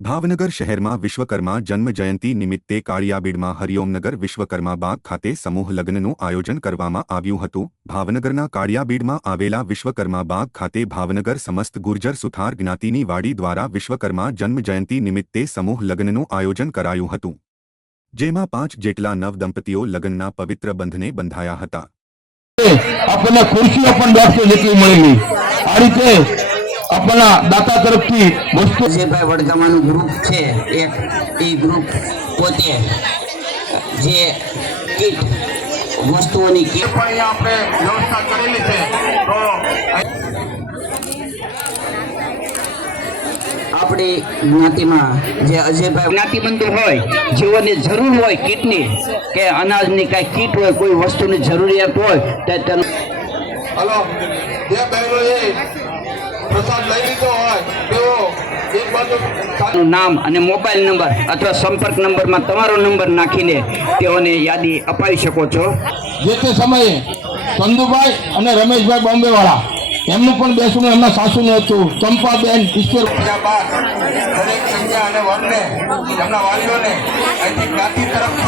ભાવનગર શહેરમાં વિશ્વકર્મા જન્મ જયંતિ નિમિત્તે કાળિયાબીડમાં હરિઓમનગર વિશ્વકર્મા બાગ ખાતે સમૂહ લગ્નનું આયોજન કરવામાં આવ્યું હતું। ભાવનગરના કાળિયાબીડમાં આવેલા વિશ્વકર્મા બાગ ખાતે ભાવનગર સમસ્ત ગુર્જર સુથાર જ્ઞાતિની વાડી દ્વારા વિશ્વકર્મા જન્મ જયંતિ નિમિત્તે સમૂહ લગ્નનું આયોજન કરાયું હતું, જેમાં 5 જેટલા નવ દંપતીઓ લગ્નના પવિત્ર બંધને બંધાયા હતા। अपना खुर्सियों पर बैठ जेटली मळेली आ रीते अपना दाता तरफथी वस्तु जे भाई वडगामानु ग्रुप छे एक ई ग्रुप पोते जे किट वस्तुओनी किट पण आपणे व्यवस्था करेली छे। तो આપણી જ્ઞાતિમાં જે અજયભાઈ જ્ઞાતિબંધુ હોય, જેઓને જરૂર હોય કીટની કે અનાજની કાંઈ કીટ હોય, કોઈ વસ્તુની જરૂરિયાત હોય તો તેનો હલો જે બહેનોએ પ્રસાદ લઈ લીધો હોય તેઓ એક બાજુ નામ અને મોબાઈલ નંબર અથવા સંપર્ક નંબરમાં તમારો નંબર નાખીને તેઓને યાદી અપાવી શકો છો। જે તે સમયે ચંદુભાઈ અને રમેશભાઈ બોમ્બે વાળા એમનું પણ બેસવું એમના સાસુને હતું, ચંપાબેન ઈશ્વર બાદ દરેક કન્યા અને વરને એમના વાલીઓને અહીંથી જ્ઞાતિ તરફથી